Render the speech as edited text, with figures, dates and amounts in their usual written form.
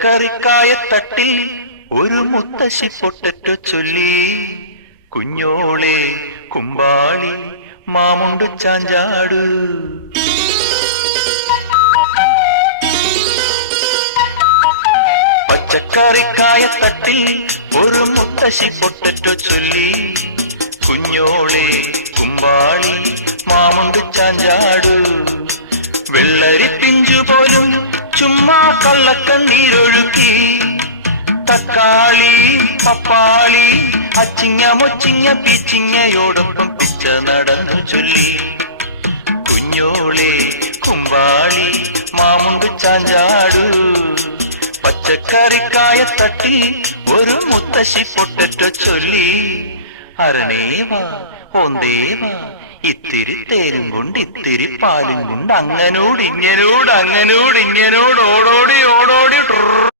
പച്ചക്കറിക്കായത്തട്ടിൽ ഒരു മുത്തശ്ശി പൊട്ടറ്റോ ചൊല്ലി, കുഞ്ഞോളെ കുമ്പാളി മാമുണ്ടു ചാഞ്ചാടു. പച്ചക്കറിക്കായത്തട്ടിൽ ഒരു മുത്തശ്ശി പൊട്ടറ്റോ ചൊല്ലി, കുഞ്ഞോളെ കുമ്പാളി മാമുണ്ടു ചാഞ്ചാടു. വെള്ളരി പിഞ്ചു പോലും ചുമ്മാ കള്ളക്കണ്ണീരൊഴുക്കി, തക്കാളി പപ്പാളി അച്ചിങ്ങ മൊച്ചിങ്ങ പീച്ചിങ്ങയോടൊപ്പം പിച്ച നടന്നു ചൊല്ലി, കുഞ്ഞോളെ കുമ്പാളി മാമുണ്ടു ചാഞ്ചാടു. പച്ചക്കറിക്കായത്തട്ടിൽ ഒരു മുത്തശ്ശി പൊട്ടറ്റോ ചൊല്ലി, അരണേവാ ഓന്തേവാ ഇത്തിരി തേരും കൊണ്ട് ഇത്തിരി പാലും കൊണ്ട് അങ്ങനോട് ഇങ്ങനോട് ഓടോടി